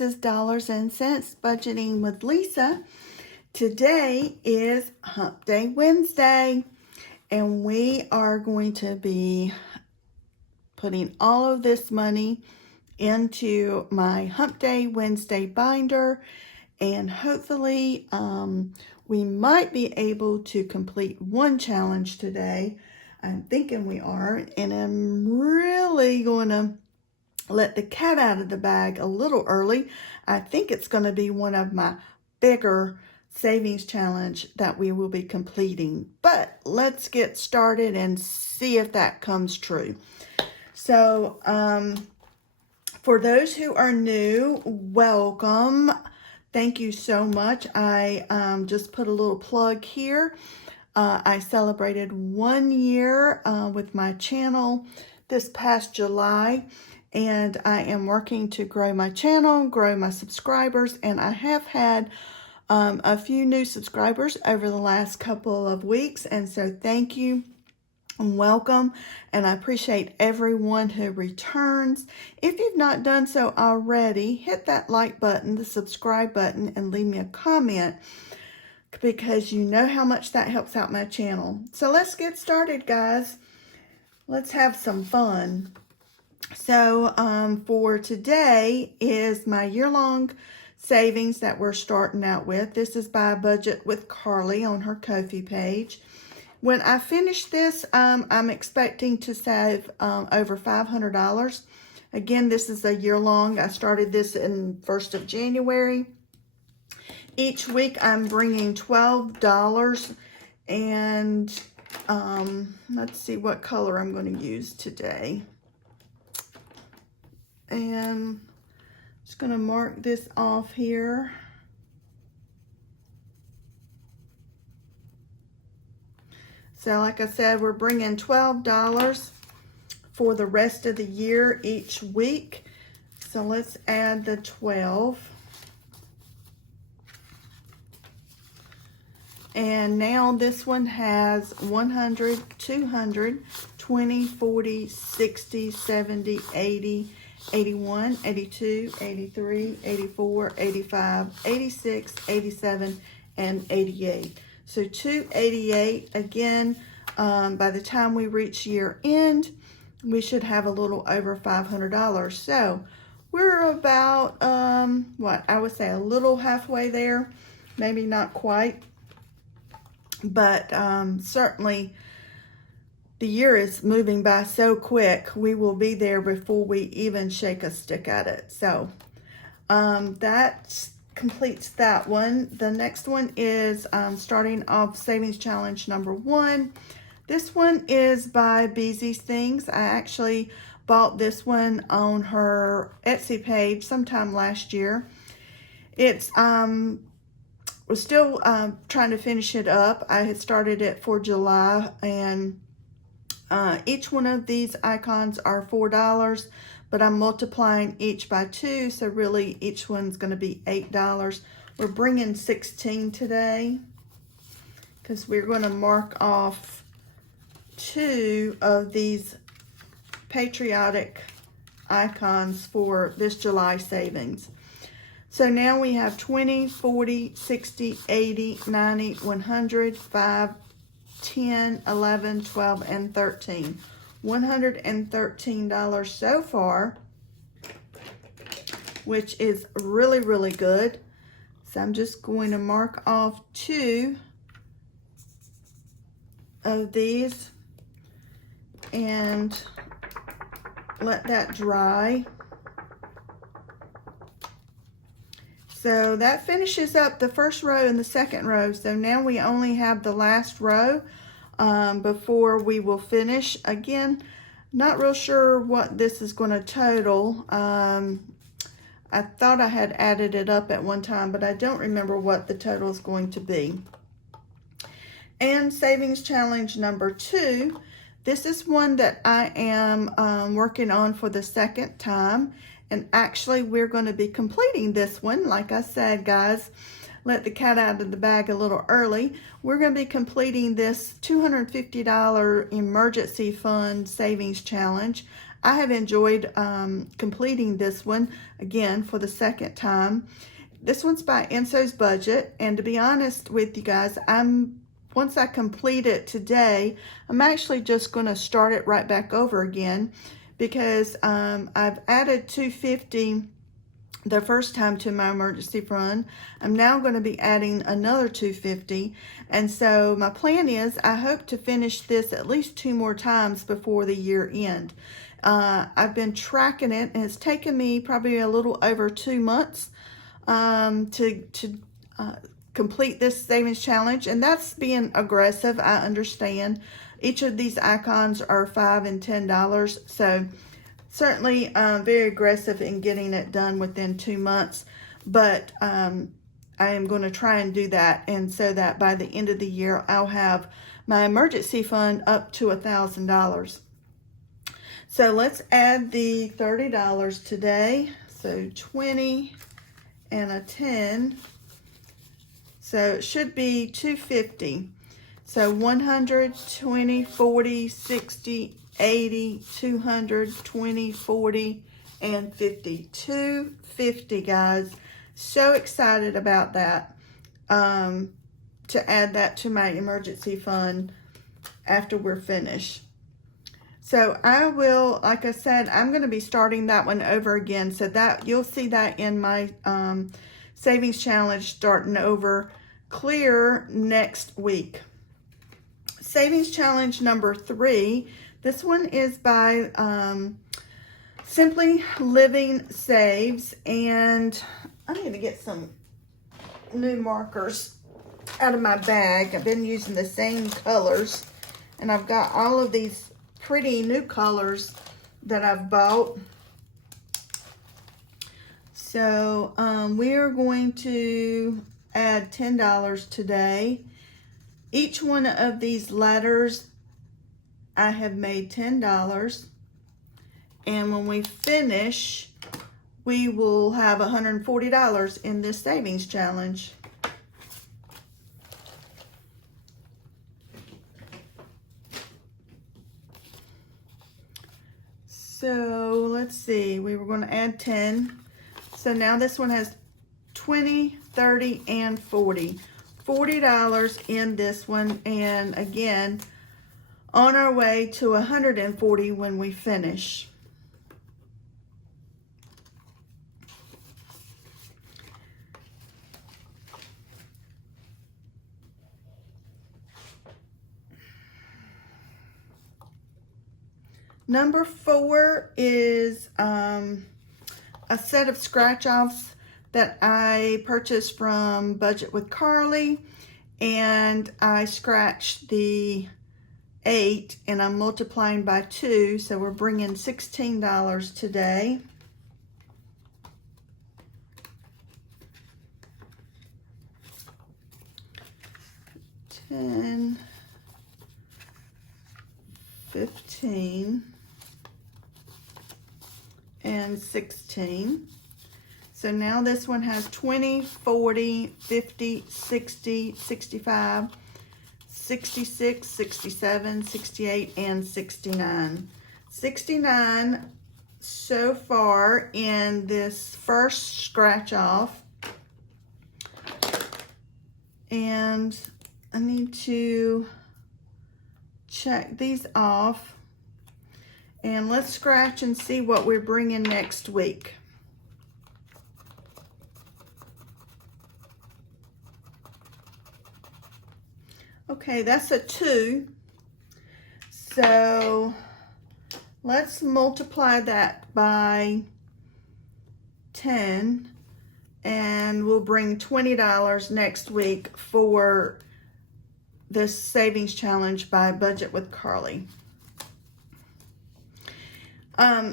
This is Dollars and Cents Budgeting with Lisa. Today is Hump Day Wednesday, and we are going to be putting all of this money into my Hump Day Wednesday binder, and hopefully we might be able to complete one challenge today. I'm thinking we are, and I'm really going to let the cat out of the bag a little early. I think it's going to be one of my bigger savings challenge that we will be completing. But let's get started and see if that comes true. So for those who are new, welcome. Thank you so much. I just put a little plug here. I celebrated 1 year with my channel this past July, and I am working to grow my channel, grow my subscribers, and I have had a few new subscribers over the last couple of weeks, and so thank you and welcome, and I appreciate everyone who returns. If you've not done so already, hit that like button, the subscribe button, and leave me a comment, because you know how much that helps out my channel. So let's get started, guys. Let's have some fun. So for today is my year-long savings that we're starting out with. This is by Budget with Carly on her Ko-fi page. When I finish this, I'm expecting to save over $500. Again, this is a year-long. I started this in 1st of January. Each week I'm bringing $12, and let's see what color I'm going to use today. And just going to mark this off here. So like I said, we're bringing $12 for the rest of the year each week. So let's add the 12. And now this one has 100, 200, 20, 40, 60, 70, 80, 81, 82, 83, 84, 85, 86, 87, and 88. So 288, again, by the time we reach year end, we should have a little over $500. So we're about, I would say a little halfway there, maybe not quite. But certainly the year is moving by so quick, we will be there before we even shake a stick at it. So that completes that one. The next one is starting off savings challenge number 1. This one is by Beezy's Things. I actually bought this one on her Etsy page sometime last year. It's we're still trying to finish it up. I had started it for July, and each one of these icons are $4, but I'm multiplying each by 2, so really each one's going to be $8. We're bringing 16 today because we're going to mark off 2 of these patriotic icons for this July savings. So now we have 20, 40, 60, 80, 90, 100, 5, 10, 11, 12, and 13. $113 so far, which is really, really good. So I'm just going to mark off 2 of these and let that dry. So that finishes up the first row and the second row. So now we only have the last row before we will finish. Again, not real sure what this is going to total. I thought I had added it up at one time, but I don't remember what the total is going to be. And savings challenge number 2. This is one that I am working on for the second time. And actually, we're going to be completing this one. Like I said, guys, let the cat out of the bag a little early. We're going to be completing this $250 emergency fund savings challenge. I have enjoyed completing this one again for the second time. This one's by Enso's Budget, and to be honest with you guys, once I complete it today, I'm actually just going to start it right back over again, because I've added $250 the first time to my emergency fund. I'm now going to be adding another $250, and so my plan is I hope to finish this at least 2 more times before the year end. I've been tracking it, and it's taken me probably a little over 2 months to complete this savings challenge, and that's being aggressive. I understand each of these icons are $5 and $10, so certainly very aggressive in getting it done within 2 months, but I am going to try and do that, and so that by the end of the year I'll have my emergency fund up to $1,000. So let's add the $30 today. So 20 and a 10. So it should be 250. So 100, 20, 40, 60, 80, 200, 20, 40, and 50. 250, guys. So excited about that. To add that to my emergency fund after we're finished. So I will, like I said, I'm going to be starting that one over again. So that you'll see that in my savings challenge starting over clear next week. Savings challenge number 3. This one is by Simply Living Saves, and I need to get some new markers out of my bag. I've been using the same colors, and I've got all of these pretty new colors that I've bought. So we are going to add $10 today. Each one of these letters I have made $10, and when we finish we will have $140 in this savings challenge. So let's see, we were going to add 10. So now this one has 20, 30, and 40. $40 in this one, and again, on our way to 140 when we finish. Number 4 is a set of scratch-offs that I purchased from Budget with Carly, and I scratched the 8 and I'm multiplying by 2, so we're bringing $16 today. $10, $15, and $16. So now this one has 20, 40, 50, 60, 65, 66, 67, 68, and 69. 69 so far in this first scratch off. And I need to check these off. And let's scratch and see what we're bringing next week. Okay, that's a 2. So let's multiply that by 10, and we'll bring $20 next week for this savings challenge by Budget with Carly.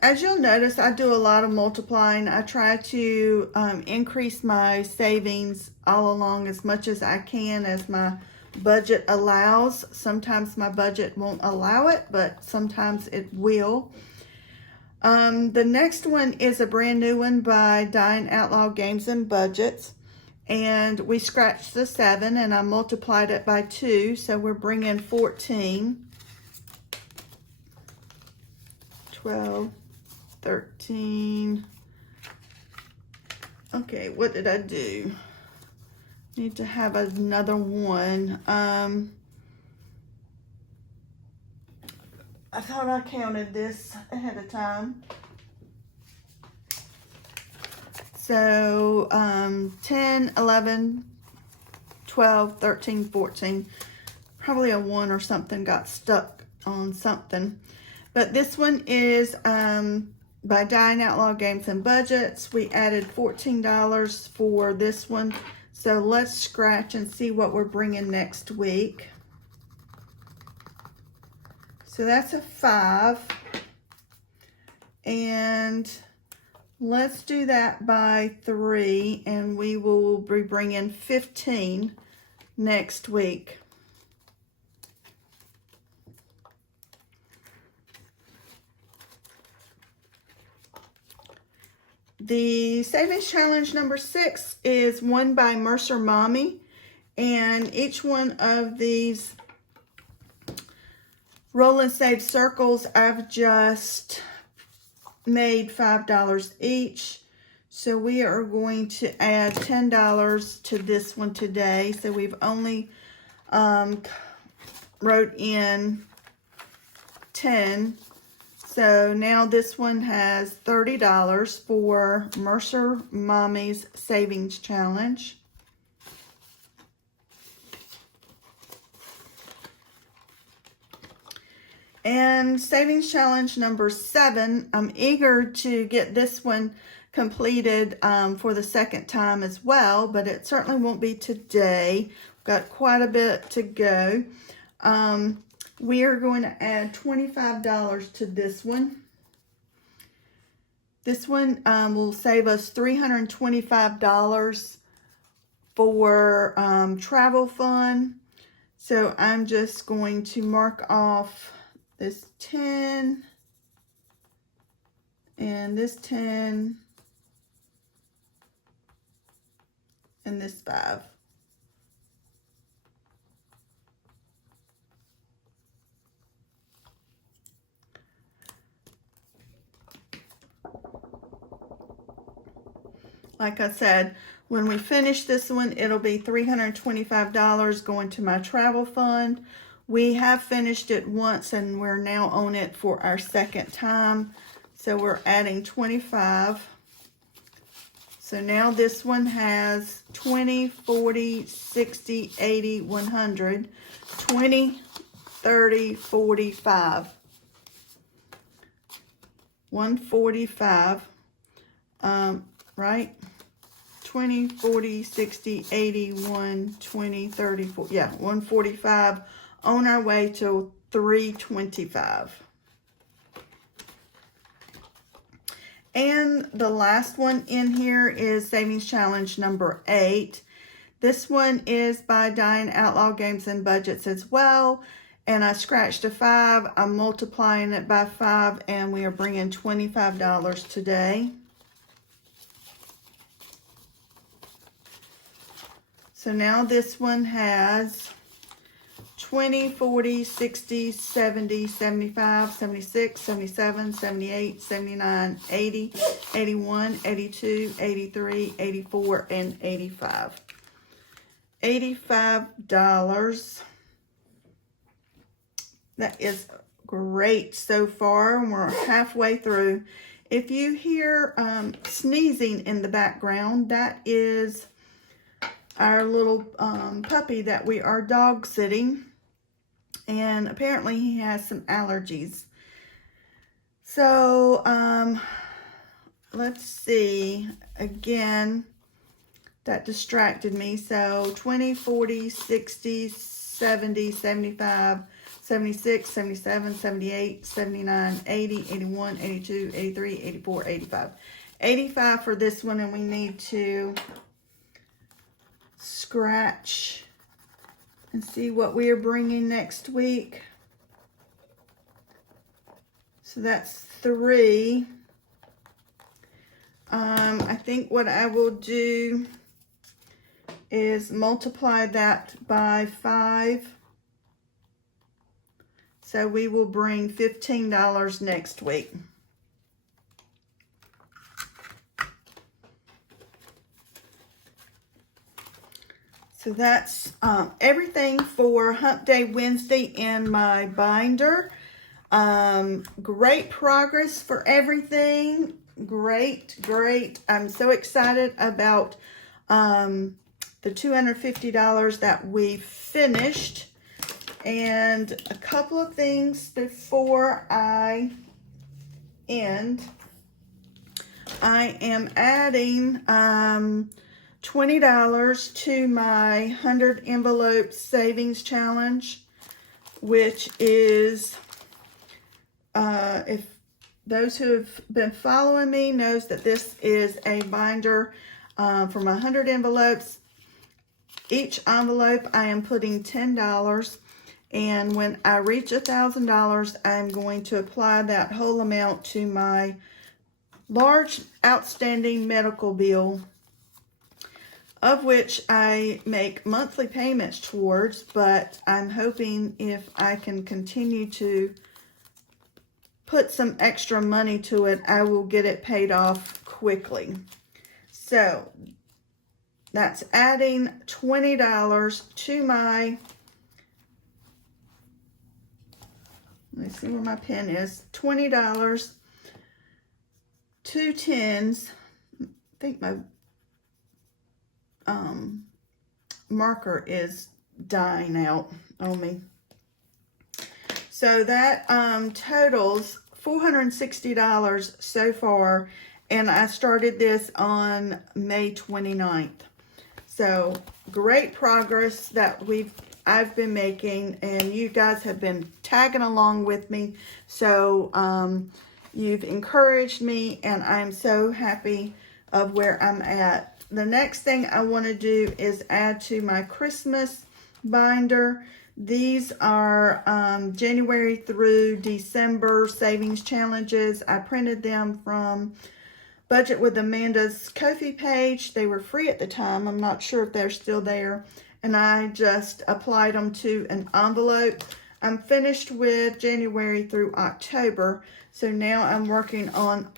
As you'll notice, I do a lot of multiplying. I try to increase my savings all along as much as I can, as my budget allows. Sometimes my budget won't allow it, but sometimes it will. The next one is a brand new one by Dying Outlaw Games and Budgets, and we scratched the 7 and I multiplied it by 2, so we're bringing 14. 12, 13. Okay, what did I do? Need to have another one. I thought I counted this ahead of time. So 10, 11, 12, 13, 14. Probably a 1 or something got stuck on something. But this one is by Dying Outlaw Games and Budgets. We added $14 for this one. So let's scratch and see what we're bringing next week. So that's a 5. And let's do that by 3, and we will be bringing 15 next week. The Savings Challenge number 6 is won by Mercer Mommy, and each one of these Roll and Save circles I've just made $5 each. So we are going to add $10 to this one today. So we've only wrote in 10. So now this one has $30 for Mercer Mommy's Savings Challenge. And Savings Challenge number 7, I'm eager to get this one completed for the second time as well, but it certainly won't be today. We've got quite a bit to go. We are going to add $25 to this one. This one will save us $325 for travel fund. So I'm just going to mark off this 10 and this 10 and this 5. Like I said, when we finish this one, it'll be $325 going to my travel fund. We have finished it once and we're now on it for our second time. So we're adding 25. So now this one has 20, 40, 60, 80, 100, 20, 30, 45. 145, right? 20, 40, 60, 80, 1, 20, 30, 40, yeah, 145, on our way to 325. And the last one in here is Savings Challenge number 8. This one is by Dying Outlaw Games and Budgets as well. And I scratched a 5. I'm multiplying it by 5, and we are bringing $25 today. So now this one has 20, 40, 60, 70, 75, 76, 77, 78, 79, 80, 81, 82, 83, 84, and 85. $85. That is great so far. We're halfway through. If you hear sneezing in the background, that is our little puppy that we are dog sitting. And apparently he has some allergies. So, let's see. Again, that distracted me. So, 20, 40, 60, 70, 75, 76, 77, 78, 79, 80, 81, 82, 83, 84, 85. 85 for this one, and we need to scratch and see what we are bringing next week. So that's 3. I think what I will do is multiply that by 5. So we will bring $15 next week. So that's everything for Hump Day Wednesday in my binder. Great progress for everything. Great. I'm so excited about the $250 that we finished. And a couple of things before I end. I am adding $20 to my 100 envelope savings challenge, which is, if those who have been following me knows that this is a binder for my 100 envelopes. Each envelope I am putting $10, and when I reach $1,000, I'm going to apply that whole amount to my large outstanding medical bill, of which I make monthly payments towards, but I'm hoping if I can continue to put some extra money to it, I will get it paid off quickly. So that's adding $20 to my, let me see where my pen is, $20, 2 tens. I think my marker is dying out on me. So that totals $460 so far, and I started this on May 29th. So great progress that I've been making, and you guys have been tagging along with me. So you've encouraged me, and I'm so happy of where I'm at. The next thing I want to do is add to my Christmas binder. These are January through December savings challenges. I printed them from Budget with Amanda's Ko-fi page. They were free at the time. I'm not sure if they're still there. And I just applied them to an envelope. I'm finished with January through October. So now I'm working on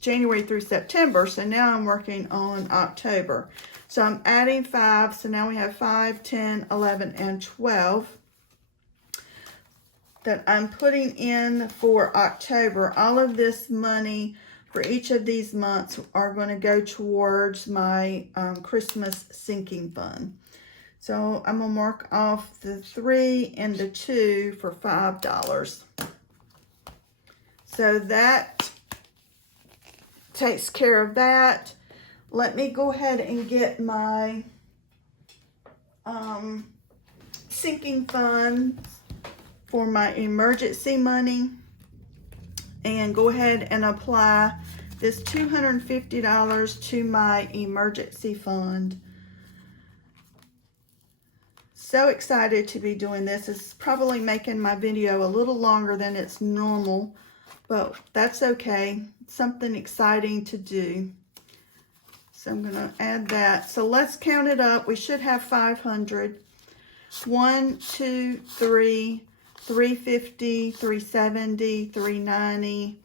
January through September. So now I'm working on October. So I'm adding 5. So now we have 5, 10, 11, and 12 that I'm putting in for October. All of this money for each of these months are going to go towards my Christmas sinking fund. So I'm going to mark off the 3 and the 2 for $5. So that takes care of that. Let me go ahead and get my sinking fund for my emergency money, and go ahead and apply this $250 to my emergency fund. So excited to be doing this. It's probably making my video a little longer than it's normal, but that's okay. It's something exciting to do. So I'm going to add that. So let's count it up. We should have 500. 1, 2, 3, 350, 370, 390,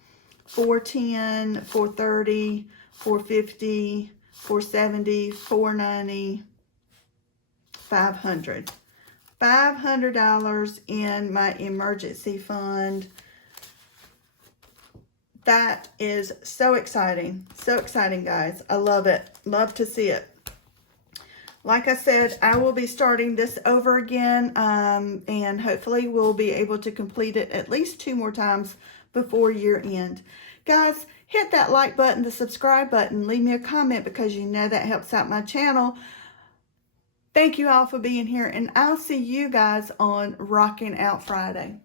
410, 430, 450, 470, 490, 500. $500 in my emergency fund. That is so exciting. So exciting, guys. I love it. Love to see it. Like I said, I will be starting this over again, and hopefully we'll be able to complete it at least 2 more times before year end. Guys, hit that like button, the subscribe button, leave me a comment because you know that helps out my channel. Thank you all for being here, and I'll see you guys on Rocking Out Friday.